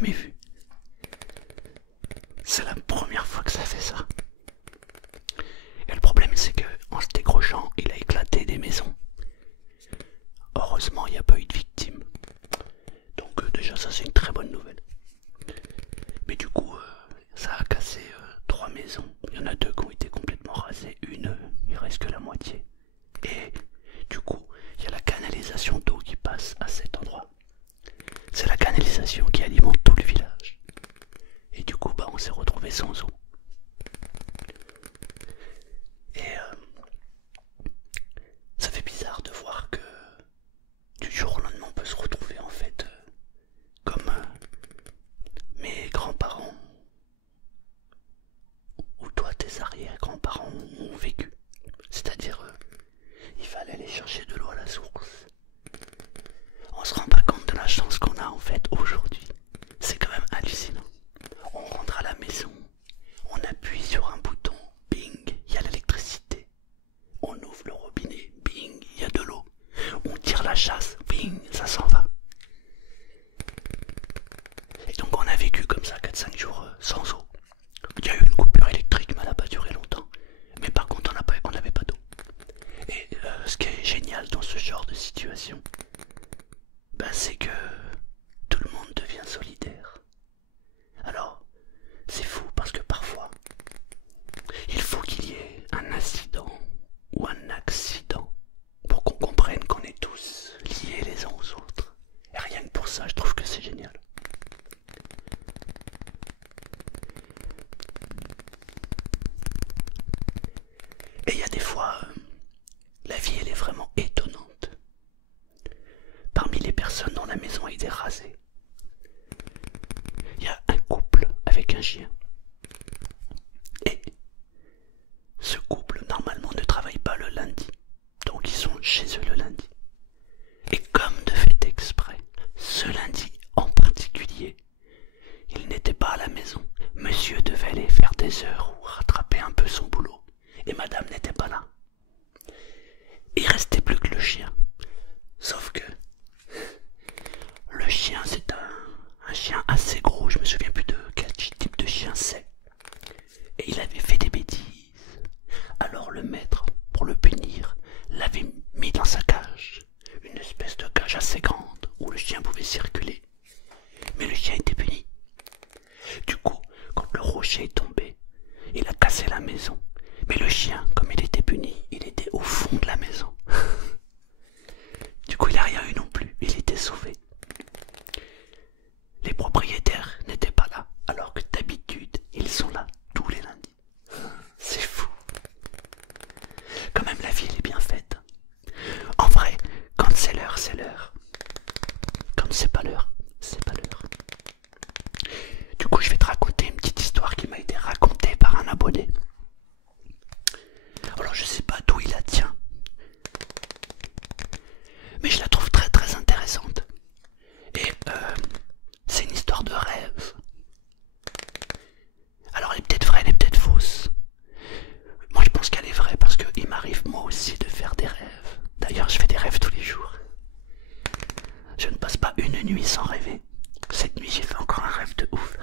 jamais vu. C'est la première fois que ça fait ça. Et le problème c'est que en se décrochant, il a éclaté des maisons. Heureusement, il n'y a pas eu de victimes. Donc déjà ça c'est une très bonne nouvelle. Mais du coup, ça a cassé 3 maisons. Il y en a 2 qui ont été complètement rasées. Une, il reste que la moitié. Et du coup, il y a la canalisation d'eau qui passe à cet endroit. C'est la canalisation qui alimente tout le village. Et du coup, on s'est retrouvé sans eau. Et ça fait bizarre de voir que du jour au lendemain, on peut se retrouver en fait comme mes grands-parents ou toi, tes arrière-grands-parents ont vécu. C'est-à-dire, il fallait aller chercher de l'eau à la source. On se rend pas compte de la chance qu'on a en fait aujourd'hui. C'est quand même hallucinant. On rentre à la maison, on appuie sur un bouton, bing, il y a l'électricité. On ouvre le robinet, bing, il y a de l'eau. On tire la chasse, bing, ça s'en va. Et donc on a vécu comme ça 4-5 jours sans eau. Il y a eu une coupure électrique, mais elle n'a pas duré longtemps. Mais par contre, on n'avait pas d'eau. Et ce qui est génial dans ce genre de situation, c'est que tout le monde devient solidaire. Alors, c'est fou parce que parfois, il faut qu'il y ait un incident ou un accident pour qu'on comprenne qu'on est tous liés les uns aux autres. Et rien que pour ça, je trouve que c'est génial. Et il y a des fois, la vie elle est vraiment étonnante. Parmi les personnes dont la maison a été rasée, il y a un couple avec un chien. Et ce couple normalement ne travaille pas le lundi. Donc ils sont chez eux le lundi. Et comme de fait exprès, ce lundi en particulier, il n'était pas à la maison. Monsieur devait aller faire des heures ou rattraper un peu son boulot. Et madame n'était pas là. Il restait plus que le chien. Sauf que le chien c'est un chien assez gros. Je me souviens plus de quel type de chien c'est. Et il avait fait des bêtises. Alors le maître, pour le punir, l'avait mis dans sa cage. Une espèce de cage assez grande où le chien pouvait circuler. Mais le chien était puni. Du coup, quand le rocher est tombé, il a cassé la maison. Mais le chien, comme il était puni, il était au fond de la maison. Du coup, il n'a rien eu non plus. Il était sauvé. Les propriétaires n'étaient pas là, alors que d'habitude, ils sont là tous les lundis. C'est fou. Quand même, la vie, elle est bien faite. En vrai, quand c'est l'heure, c'est l'heure. Quand c'est pas l'heure, c'est pas l'heure. Du coup, je vais te raconter une petite histoire qui m'a été racontée par un abonné. Alors, je sais pas d'où il la tient, mais je la trouve très très intéressante. Et c'est une histoire de rêve. Alors, elle est peut-être vraie, elle est peut-être fausse. Moi, je pense qu'elle est vraie parce qu'il m'arrive moi aussi de faire des rêves. D'ailleurs, je fais des rêves tous les jours. Je ne passe pas une nuit sans rêver. Cette nuit, j'ai fait encore un rêve de ouf.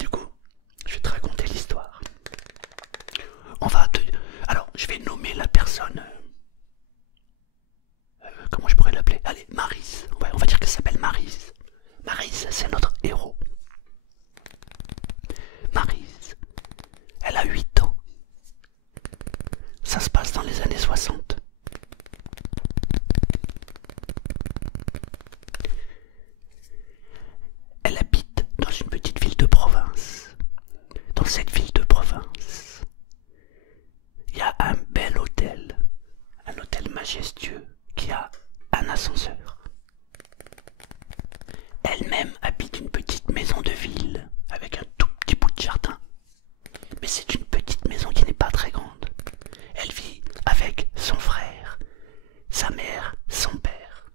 Du coup, je vais te raconter l'histoire. Alors, je vais nommer la personne. Comment je pourrais l'appeler? Allez, Maryse. Ouais, on va dire qu'elle s'appelle Maryse. Maryse, c'est notre héros. Maryse, elle a 8 ans. Ça se passe dans les années 60. Elle habite dans une petite ville de province. Dans cette ville de province, il y a un bel hôtel. Un hôtel majestueux qui a un ascenseur. Elle-même habite une petite maison de ville avec un tout petit bout de jardin. Mais c'est une petite maison qui n'est pas très grande. Elle vit avec son frère, sa mère, son père.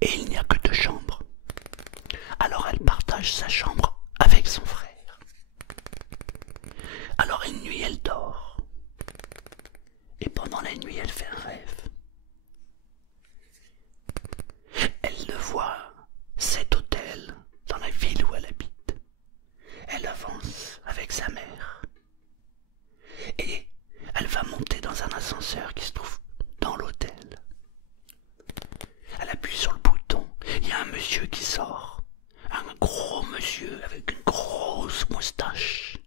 Et il n'y a que 2 chambres. Alors elle partage sa chambre avec son frère. Alors une nuit elle dort. Et pendant la nuit elle fait un rêve. sort. Un gros monsieur avec une grosse moustache.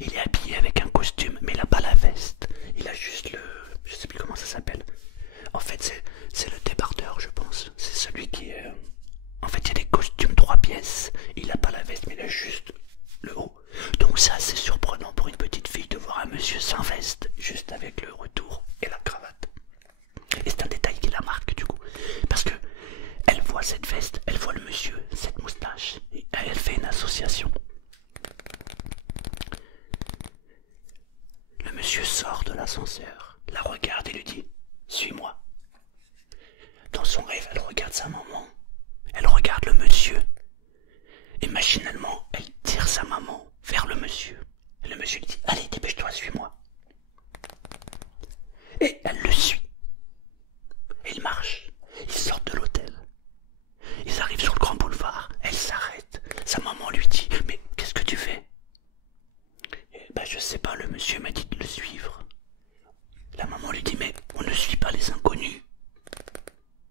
Il est habillé avec un costume, mais il n'a pas la veste. Il a juste le... je sais plus comment ça s'appelle. En fait, c'est le débardeur, je pense. C'est celui qui est... En fait, il y a des costumes 3 pièces. Il n'a pas la veste, mais il a juste le haut. Donc c'est assez surprenant pour une petite fille de voir un monsieur sans veste, juste avec le retour et la cravate. Et c'est un détail qui la marque du coup. Parce que elle voit cette veste, elle voit le monsieur, cette moustache, et elle fait une association. Le monsieur sort de l'ascenseur, la regarde et lui dit « Suis-moi ». Dans son rêve, elle regarde sa maman, elle regarde le monsieur, et machinalement, elle tire sa maman vers le monsieur. Et le monsieur lui dit « Allez, dépêche-toi, suis-moi ». Et elle le suit. Et ils marchent, ils sortent de l'hôtel. Ils arrivent sur le grand boulevard, elle s'arrête. Sa maman lui dit « Mais qu'est-ce que tu fais ?» Je sais pas, le monsieur m'a dit de le suivre. La maman lui dit « Mais on ne suit pas les inconnus. »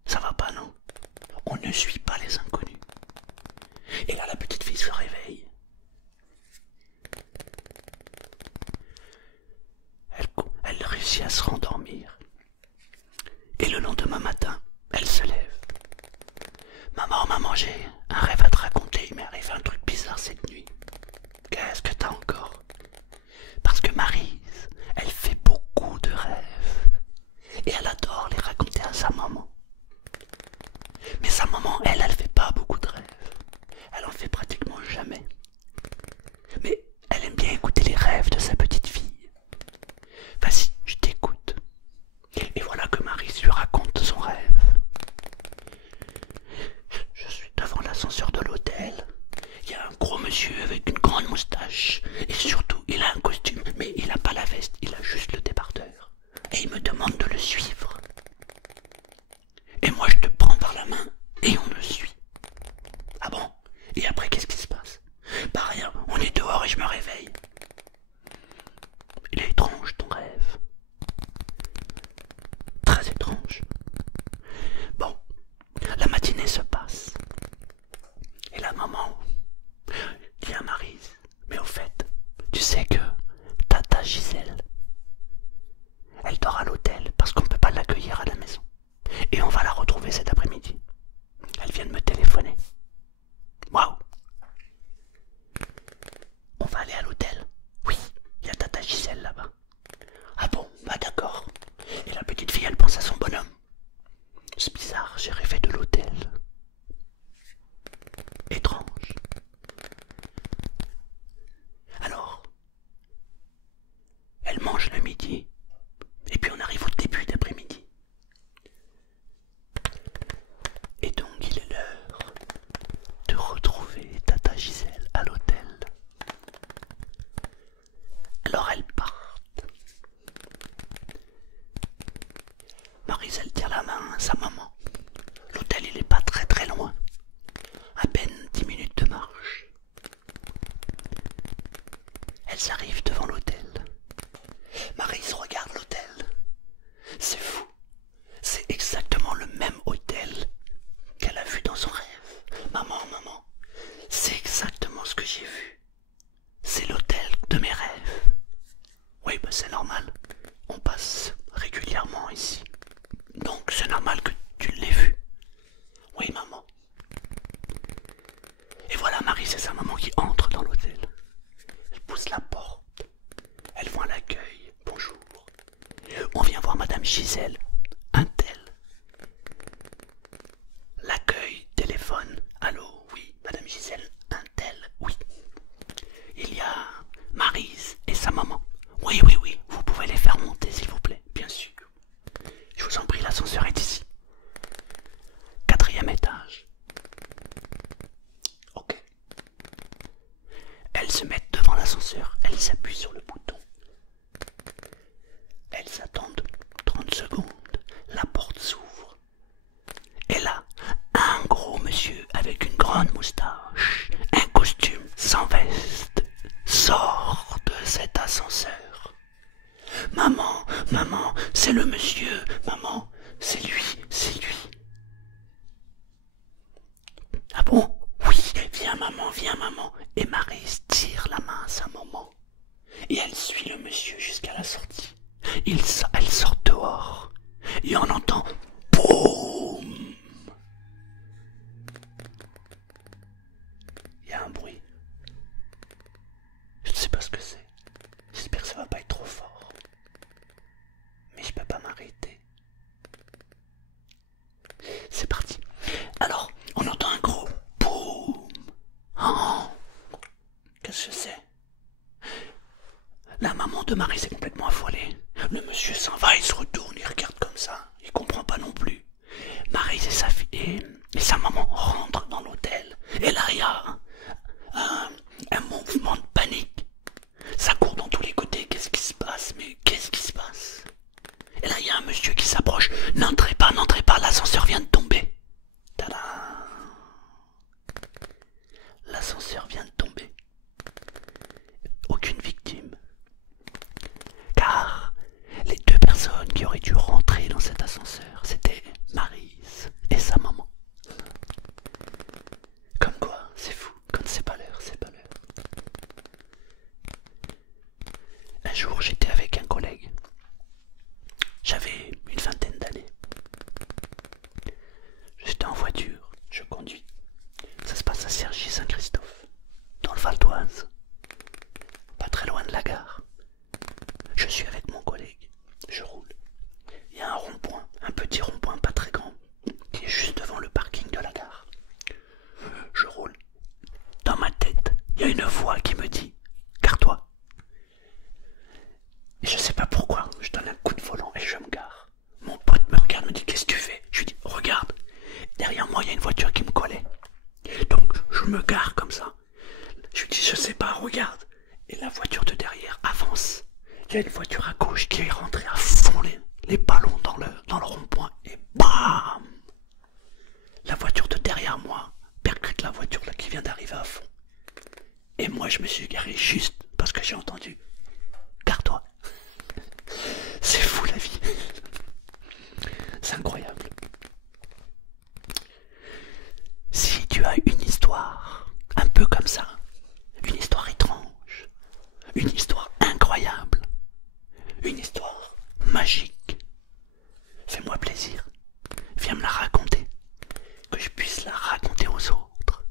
Ça va pas, non? On ne suit pas les inconnus. Et là, la petite fille se réveille. Elle réussit à se rendormir. Et le lendemain matin, elle se lève. Maman, maman, j'ai un rêve à te raconter. Il m'est arrivé un truc bizarre cette nuit. Qu'est-ce que t'as encore? Parce que Maryse, elle fait beaucoup de rêves. Et elle adore les raconter à sa maman. Mais sa maman, elle fait pas beaucoup de rêves. Elle en fait pratiquement jamais. Mais elle aime bien écouter les rêves de sa petite fille. Vas-y, je t'écoute. Et voilà que Maryse lui raconte son rêve. Je suis devant l'ascenseur de l'hôtel. Il y a un gros monsieur avec une grande moustache. Et surtout, il a un costume, mais il n'a pas la veste, il a juste le débardeur. Et il me demande de le suivre. Et moi, je te prends par la main et on le suit. Ah bon? Et après, qu'est-ce qui se passe? Bah rien, on est dehors et je me réveille. Il est étrange ton rêve. Très étrange. Bon, la matinée se passe. Et la maman dit à Maryse, mais au fait, tu sais que Tata Gisèle, elle dort à l'hôtel parce qu'on ne peut pas l'accueillir à la maison. Et on va la retrouver cet après-midi. Elle vient de me téléphoner. Waouh! On va aller à l'hôtel? Oui, il y a Tata Gisèle là-bas. Ah bon, bah d'accord. Et la petite fille, elle pense à son bonhomme. C'est bizarre, j'ai rêvé de l'hôtel. Étrange. Alors, elle mange le midi, et puis on arrive au début d'après-midi. Et donc il est l'heure de retrouver Tata Gisèle à l'hôtel. Alors elles partent. Maryse, elle tient la main à sa maman. L'hôtel, il est pas très très loin. À peine 10 minutes de marche. Elles arrivent devant l'hôtel. Maryse regarde l'hôtel. C'est fou. C'est exactement le même hôtel qu'elle a vu dans son rêve. Maman, maman, c'est exactement ce que j'ai vu. C'est l'hôtel de mes rêves. Oui, bah c'est normal. On passe régulièrement ici. Donc c'est normal que tu l'aies vu. Oui, maman. Et voilà Maryse et sa maman qui entrent dans l'hôtel. Elle pousse la porte. Elles vont à l'accueil. Bonjour. On vient voir Madame Gisèle. Un tel. L'accueil téléphone. Allô, oui, Madame Gisèle. Un tel. Oui. Il y a Maryse et sa maman. Oui, oui, oui. Vous pouvez les faire monter, s'il vous plaît. Bien sûr. Je vous en prie, l'ascenseur est ici. 4e étage. Ok. Elles se mettent devant l'ascenseur. Elles s'appuient sur le bouton. Elles attendent 30 secondes. La porte s'ouvre. Et là, un gros monsieur avec une grande moustache, un costume sans veste, sort de cet ascenseur. Maman, maman, c'est le monsieur. Maman, c'est lui, c'est lui. Ah y a une voiture à gauche qui est rentrée à fond les ballons dans le rond-point et BAM! La voiture de derrière moi percute la voiture là qui vient d'arriver à fond. Et moi je me suis garé juste parce que j'ai entendu gare-toi. C'est fou la vie. C'est incroyable. Si tu as une histoire un peu comme ça, une histoire étrange, une histoire incroyable, une histoire magique, fais-moi plaisir, viens me la raconter, que je puisse la raconter aux autres.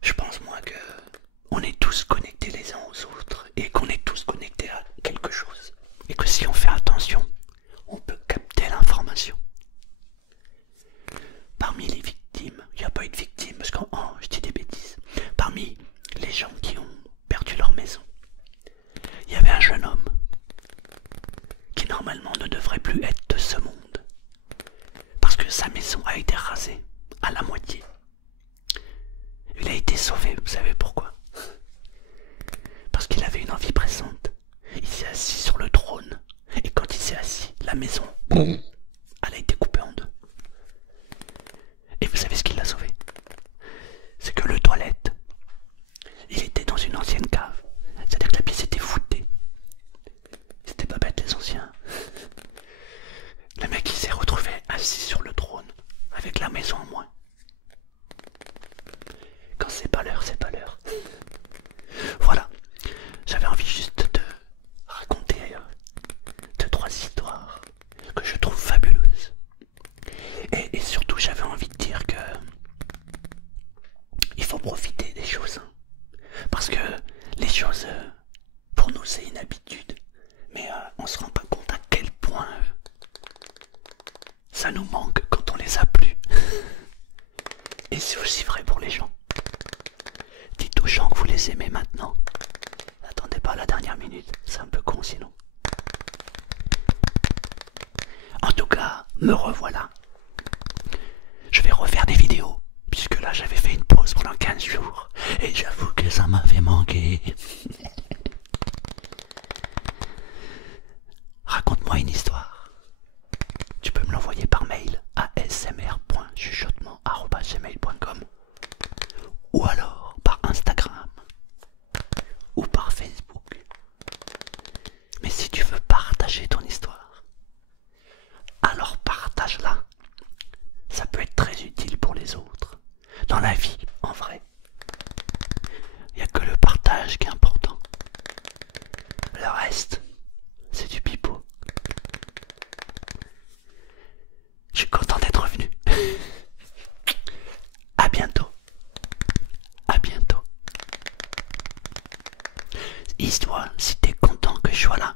Je pense moi que on est tous connectés les uns aux autres et qu'on est tous connectés à quelque chose. Et que si on fait attention, on peut capter l'information. Parmi les victimes, il n'y a pas eu de victimes parce que je dis des bêtises. Parmi les gens qui ont perdu leur maison, il y avait un jeune homme qui normalement ne devrait plus être de ce monde parce que sa maison a été rasée à la moitié. Il a été sauvé, vous savez pourquoi? Parce qu'il avait une envie pressante. Il s'est assis sur le trône et quand il s'est assis, la maison, elle a été coupée en deux. Et vous savez ce qui l'a sauvé? C'est que le toilette, il était dans une ancienne cave. C'est-à-dire que la pièce était voûtée. C'était pas bête les anciens. Le mec il s'est retrouvé assis sur le trône avec la maison en moins. Quand c'est pas l'heure, c'est pas l'heure. Voilà, j'avais envie juste de raconter deux, trois histoires que je trouve fabuleuses. Et surtout j'avais envie de dire que il faut profiter des choses. Parce que les choses, pour nous c'est une habitude. Mais on se rend pas compte à quel point ça nous manque quand on les a plus. Et c'est aussi vrai pour les gens. Dites aux gens que vous les aimez maintenant. Attendez pas la dernière minute, c'est un peu con sinon. En tout cas, me revoilà. Je vais refaire des vidéos, puisque là j'avais fait une pause pendant 15 jours. Et j'avoue que ça m'avait manqué. Raconte-moi une histoire. Tu peux me l'envoyer par mail à smr.chuchotement@gmail.com ou alors par Instagram ou par Facebook. Mais si tu veux partager ton histoire, alors partage-la. Ça peut être très utile pour les autres. Dans la vie, en vrai, il n'y a que le partage qui est important. Le reste, c'est du pipeau. Je suis content d'être revenu. À bientôt. À bientôt. Histoire, si t'es content que je sois là,